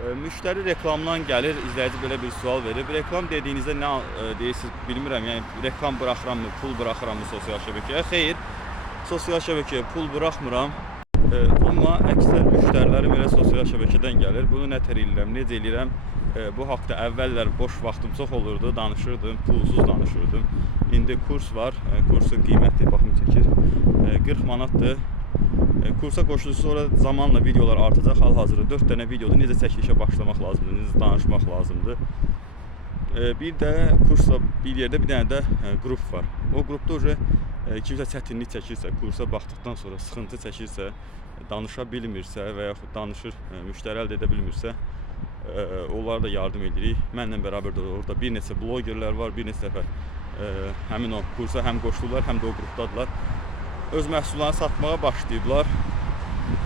Müştəri reklamdan gəlir, izləyici belə bir sual verir. Reklam dediyinizdə nə deyirsiniz bilmirəm. Yəni reklam buraxırammı, pul buraxırammı sosial şəbəkəyə? Xeyr, sosial şəbəkəyə pul buraxmıram. Amma əksər müştərilərim elə sosial şəbəkədən gəlir. Bunu nətər edirəm, necə edirəm? Bu haqda əvvəllər boş vaxtım çox olurdu, danışırdım, pulsuz danışırdım. İndi kurs var, kursun qiyməti baxım çəkir 40 manatdır. Kursa qoşulursa sonra zamanla videolar artacaq. Hal-hazırda 4 dənə videoda necə çəkilişə başlamaq lazımdır, necə danışmaq lazımdır. Bir də kursla bir yerdə bir dənə də qrup var. O qrupda kimsə çətinlik çəkirsə, kursa baxdıqdan sonra sıxıntı çəkirsə, danışa bilmirsə və yaxud danışır, müştəri əldə edə bilmirsə, onlara da yardım edirik. Mənlə bərabər də orada bir neçə blogerlər var, bir neçə nəfər həmin o kursa həm qoşulurlar, həm də o qrupdadılar. Öz məhsullarını satmağa başlayıblar.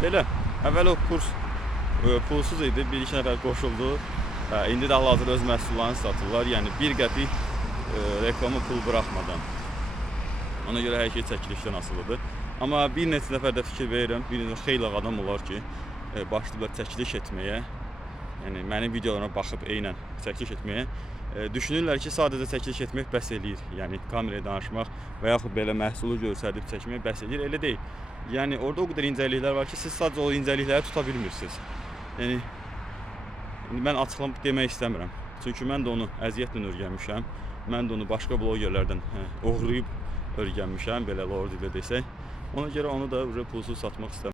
Belə, əvvəl o kurs pulsuz idi, bir-iki nəfər qoşuldu. İndi də hal-hazırda öz məhsullarını satırlar. Yəni bir qəpik reklama pul buraxmadan. Ona görə hər şey çəkilişdən asılıdır. Amma bir neçə nəfər də fikir verirəm, bir neçə xeyli adam olar ki, başlayıblar çəkiliş etməyə. Yəni mənim videolarıma baxıb eynən çəkiliş etməyə. Düşünürlər ki, sadəcə çəkiliş etmək bəs eləyir. Yəni kameraya danışmaq və yaxud belə məhsulu göstərib çəkmək bəs eləyir. Elə deyil. Yəni orada o qədər incəliklər var ki, siz sadəcə o incəlikləri tuta bilmirsiniz. Yəni mən açıqlama demək istəmirəm. Çünki mən də onu əziyyətlə öyrənmişəm. Mən də onu başqa blogerlərdən oğurlayıb öyrənmişəm, belə lord ilə desək. Ona görə onu da pulsuz satmaq istəmirəm.